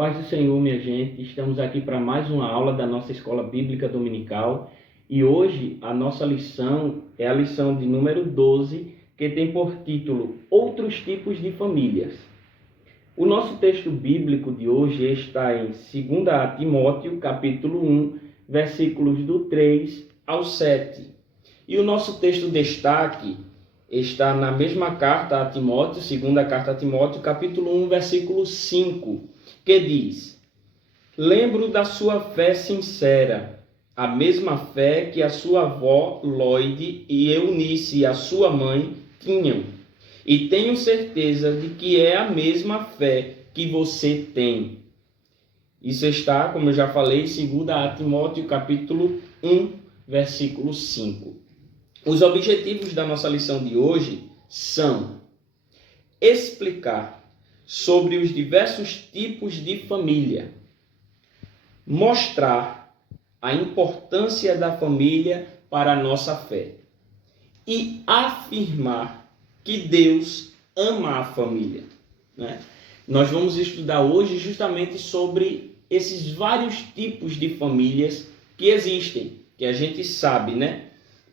Paz do Senhor, minha gente. Estamos aqui para mais uma aula da nossa Escola Bíblica Dominical e hoje a nossa lição é a lição de número 12, que tem por título Outros Tipos de Famílias. O nosso texto bíblico de hoje está em 2 Timóteo, capítulo 1, versículos do 3 ao 7. E o nosso texto destaque está na mesma carta a Timóteo, segunda carta a Timóteo, capítulo 1, versículo 5, que diz: Lembro da sua fé sincera, a mesma fé que a sua avó Loide e Eunice, a sua mãe, tinham. E tenho certeza de que é a mesma fé que você tem. Isso está, como eu já falei, em 2 Timóteo, capítulo 1, versículo 5. Os objetivos da nossa lição de hoje são explicar sobre os diversos tipos de família, mostrar a importância da família para a nossa fé e afirmar que Deus ama a família, né? Nós vamos estudar hoje justamente sobre esses vários tipos de famílias que existem, que a gente sabe, né?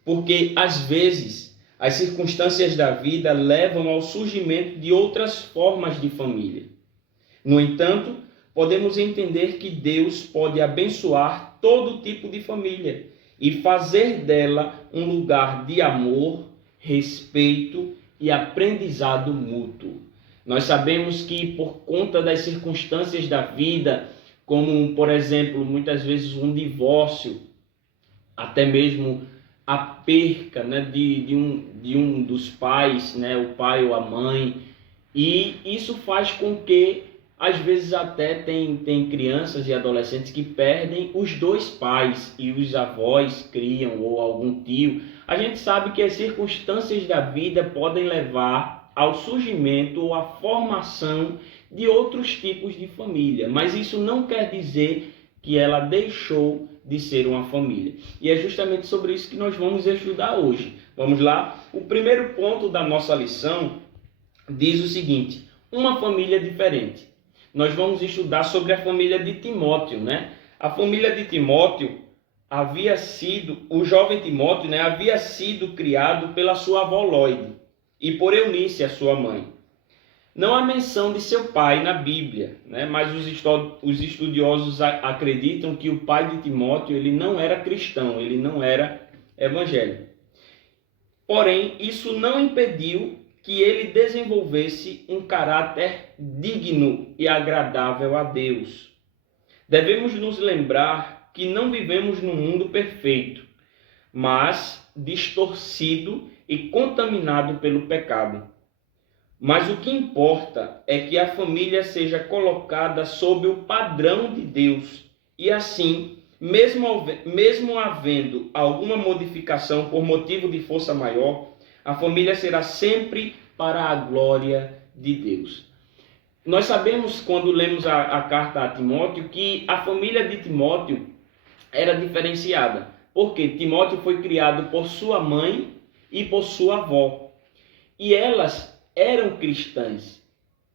Porque às vezes as circunstâncias da vida levam ao surgimento de outras formas de família. No entanto, podemos entender que Deus pode abençoar todo tipo de família e fazer dela um lugar de amor, respeito e aprendizado mútuo. Nós sabemos que por conta das circunstâncias da vida, como por exemplo, muitas vezes um divórcio, até mesmo a perca, né, de um dos pais, né, o pai ou a mãe, e isso faz com que às vezes até tem crianças e adolescentes que perdem os dois pais e os avós criam ou algum tio. A gente sabe que as circunstâncias da vida podem levar ao surgimento ou à formação de outros tipos de família, mas isso não quer dizer que ela deixou de ser uma família. E é justamente sobre isso que nós vamos estudar hoje. Vamos lá? O primeiro ponto da nossa lição diz o seguinte: uma família diferente. Nós vamos estudar sobre a família de Timóteo, né? A família de Timóteo o jovem Timóteo, né, havia sido criado pela sua avó Loide e por Eunice, a sua mãe. Não há menção de seu pai na Bíblia, né? Mas os estudiosos acreditam que o pai de Timóteo ele não era cristão, ele não era evangélico. Porém, isso não impediu que ele desenvolvesse um caráter digno e agradável a Deus. Devemos nos lembrar que não vivemos num mundo perfeito, mas distorcido e contaminado pelo pecado. Mas o que importa é que a família seja colocada sob o padrão de Deus. E assim, mesmo havendo alguma modificação por motivo de força maior, a família será sempre para a glória de Deus. Nós sabemos, quando lemos a carta a Timóteo, que a família de Timóteo era diferenciada. Porque Timóteo foi criado por sua mãe e por sua avó. E elas eram cristãs.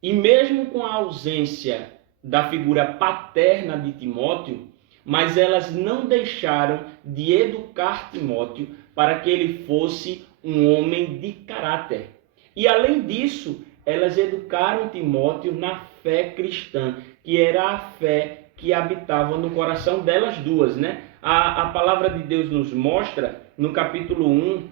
E mesmo com a ausência da figura paterna de Timóteo, mas elas não deixaram de educar Timóteo para que ele fosse um homem de caráter. E além disso, elas educaram Timóteo na fé cristã, que era a fé que habitava no coração delas duas, né? A palavra de Deus nos mostra, no capítulo 1,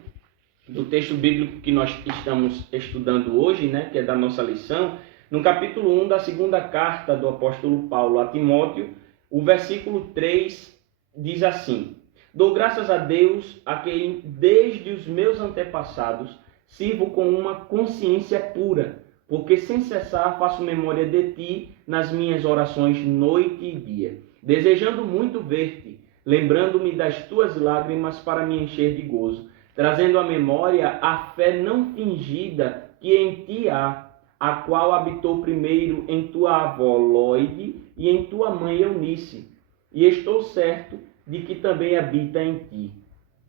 do texto bíblico que nós estamos estudando hoje, né, que é da nossa lição, no capítulo 1 da segunda carta do apóstolo Paulo a Timóteo, o versículo 3 diz assim: Dou graças a Deus a quem desde os meus antepassados sirvo com uma consciência pura, porque sem cessar faço memória de ti nas minhas orações noite e dia, desejando muito ver-te, lembrando-me das tuas lágrimas para me encher de gozo, trazendo à memória a fé não fingida que em ti há, a qual habitou primeiro em tua avó Loide e em tua mãe Eunice, e estou certo de que também habita em ti.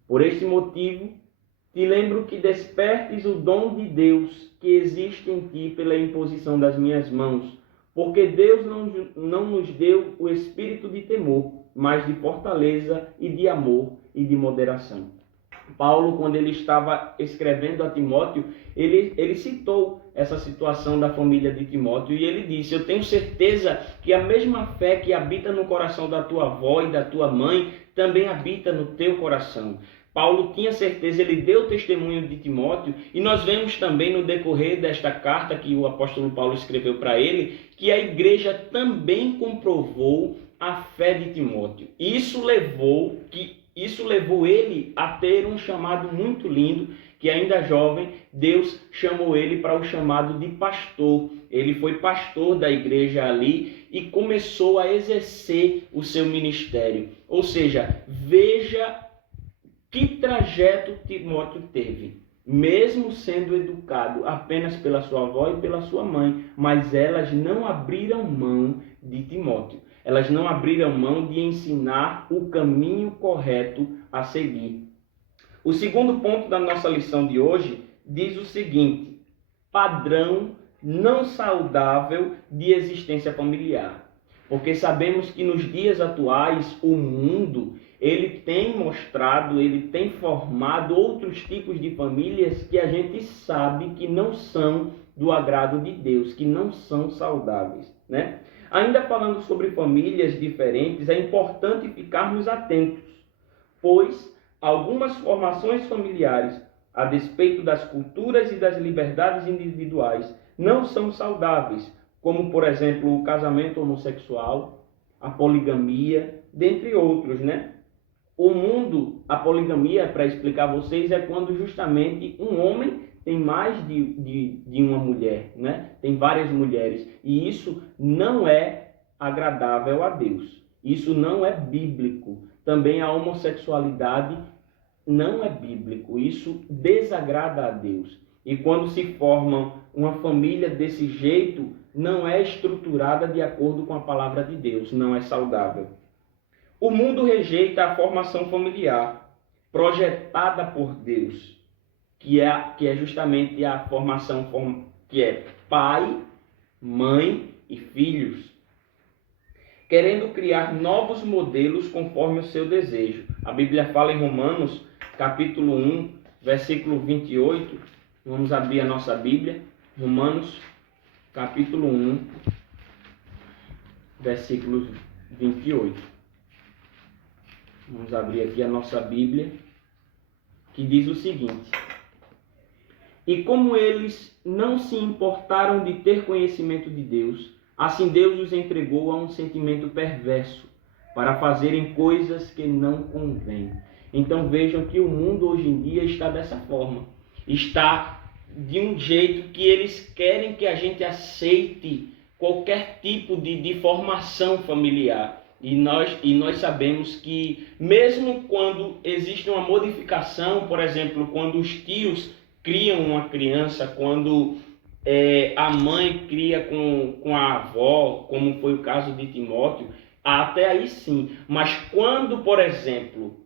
Por este motivo, te lembro que despertes o dom de Deus que existe em ti pela imposição das minhas mãos, Porque Deus não nos deu o espírito de temor, mas de fortaleza e de amor e de moderação. Paulo, quando ele estava escrevendo a Timóteo, ele citou essa situação da família de Timóteo e ele disse: eu tenho certeza que a mesma fé que habita no coração da tua avó e da tua mãe também habita no teu coração. Paulo tinha certeza, ele deu testemunho de Timóteo, e nós vemos também no decorrer desta carta que o apóstolo Paulo escreveu para ele, que a igreja também comprovou a fé de Timóteo. Isso levou ele a ter um chamado muito lindo, que ainda jovem, Deus chamou ele para o chamado de pastor. Ele foi pastor da igreja ali e começou a exercer o seu ministério. Ou seja, veja que trajeto Timóteo teve, mesmo sendo educado apenas pela sua avó e pela sua mãe, mas elas não abriram mão de Timóteo. Elas não abriram mão de ensinar o caminho correto a seguir. O segundo ponto da nossa lição de hoje diz o seguinte: padrão não saudável de existência familiar. Porque sabemos que nos dias atuais o mundo ele tem mostrado, ele tem formado outros tipos de famílias que a gente sabe que não são do agrado de Deus, que não são saudáveis, né? Ainda falando sobre famílias diferentes, é importante ficarmos atentos, pois algumas formações familiares, a despeito das culturas e das liberdades individuais, não são saudáveis, como, por exemplo, o casamento homossexual, a poligamia, dentre outros, né? O mundo, a poligamia, para explicar a vocês, é quando justamente um homem tem mais de uma mulher, né? Tem várias mulheres. E isso não é agradável a Deus. Isso não é bíblico. Também a homossexualidade não é bíblico. Isso desagrada a Deus. E quando se forma uma família desse jeito, não é estruturada de acordo com a palavra de Deus. Não é saudável. O mundo rejeita a formação familiar projetada por Deus, que é justamente a formação que é pai, mãe e filhos, querendo criar novos modelos conforme o seu desejo. A Bíblia fala em Romanos, capítulo 1, versículo 28. Vamos abrir a nossa Bíblia. Romanos, capítulo 1, versículo 28. Vamos abrir aqui a nossa Bíblia, que diz o seguinte: e como eles não se importaram de ter conhecimento de Deus, assim Deus os entregou a um sentimento perverso, para fazerem coisas que não convêm. Então vejam que o mundo hoje em dia está dessa forma. Está de um jeito que eles querem que a gente aceite qualquer tipo de formação familiar. E nós sabemos que mesmo quando existe uma modificação, por exemplo, quando os tios criam uma criança, quando a mãe cria com a avó, como foi o caso de Timóteo, até aí sim. Mas quando, por exemplo,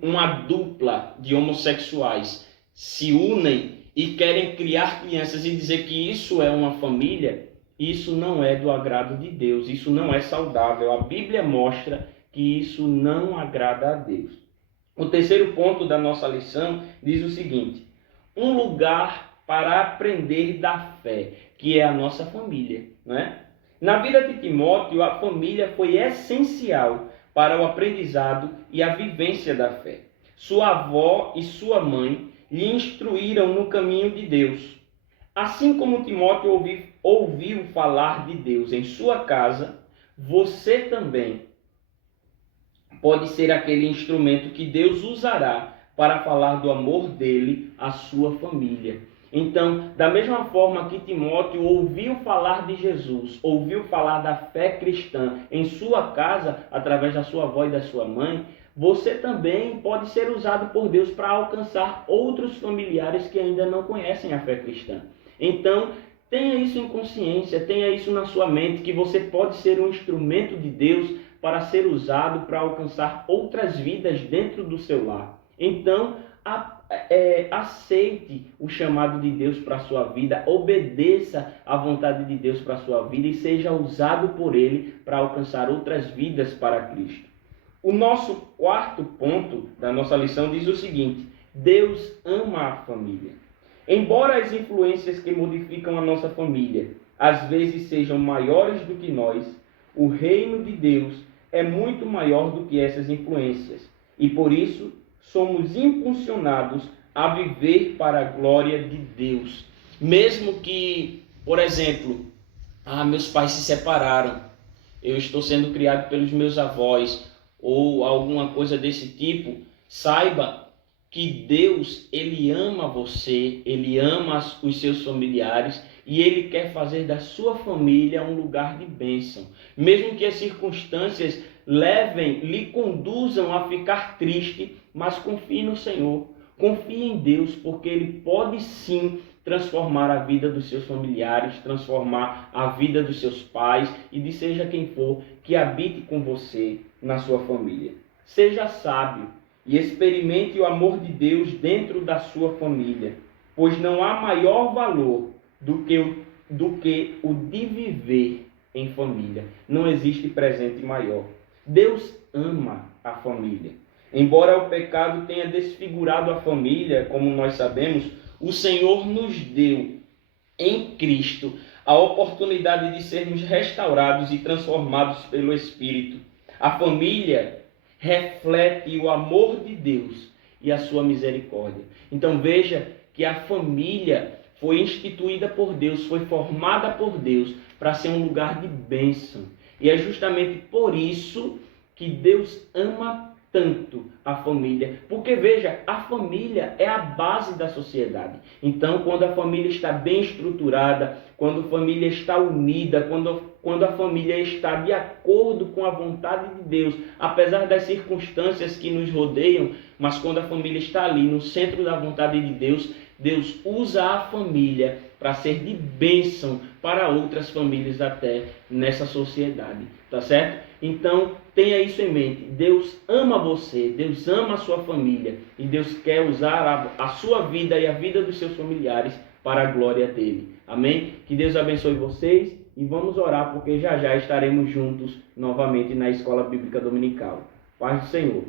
uma dupla de homossexuais se unem e querem criar crianças e dizer que isso é uma família, isso não é do agrado de Deus, isso não é saudável. A Bíblia mostra que isso não agrada a Deus. O terceiro ponto da nossa lição diz o seguinte: um lugar para aprender da fé, que é a nossa família, né? Na vida de Timóteo, a família foi essencial para o aprendizado e a vivência da fé. Sua avó e sua mãe lhe instruíram no caminho de Deus. Assim como Timóteo ouviu falar de Deus em sua casa, você também pode ser aquele instrumento que Deus usará para falar do amor dele à sua família. Então, da mesma forma que Timóteo ouviu falar de Jesus, ouviu falar da fé cristã em sua casa, através da sua avó e da sua mãe, você também pode ser usado por Deus para alcançar outros familiares que ainda não conhecem a fé cristã. Então, tenha isso em consciência, tenha isso na sua mente, que você pode ser um instrumento de Deus para ser usado para alcançar outras vidas dentro do seu lar. Então, aceite o chamado de Deus para a sua vida, obedeça à vontade de Deus para a sua vida e seja usado por Ele para alcançar outras vidas para Cristo. O nosso quarto ponto da nossa lição diz o seguinte: Deus ama a família. Embora as influências que modificam a nossa família às vezes sejam maiores do que nós, o reino de Deus é muito maior do que essas influências e por isso somos impulsionados a viver para a glória de Deus. Mesmo que, por exemplo, meus pais se separaram, eu estou sendo criado pelos meus avós ou alguma coisa desse tipo, saiba que Deus, Ele ama você, Ele ama os seus familiares e Ele quer fazer da sua família um lugar de bênção. Mesmo que as circunstâncias lhe conduzam a ficar triste, mas confie no Senhor, confie em Deus, porque Ele pode sim transformar a vida dos seus familiares, transformar a vida dos seus pais e de seja quem for que habite com você na sua família. Seja sábio e experimente o amor de Deus dentro da sua família, pois não há maior valor do que o de viver em família. Não existe presente maior. Deus ama a família. Embora o pecado tenha desfigurado a família, como nós sabemos, o Senhor nos deu em Cristo a oportunidade de sermos restaurados e transformados pelo Espírito. A família reflete o amor de Deus e a sua misericórdia. Então veja que a família foi instituída por Deus, foi formada por Deus para ser um lugar de bênção. E é justamente por isso que Deus ama tanto a família. Porque veja, a família é a base da sociedade. Então, quando a família está bem estruturada, quando a família está unida, quando a família está de acordo com a vontade de Deus, apesar das circunstâncias que nos rodeiam, mas quando a família está ali no centro da vontade de Deus, Deus usa a família para ser de bênção para outras famílias até nessa sociedade, tá certo? Então, tenha isso em mente. Deus ama você, Deus ama a sua família e Deus quer usar a sua vida e a vida dos seus familiares para a glória dele. Amém? Que Deus abençoe vocês e vamos orar porque já já estaremos juntos novamente na Escola Bíblica Dominical. Paz do Senhor.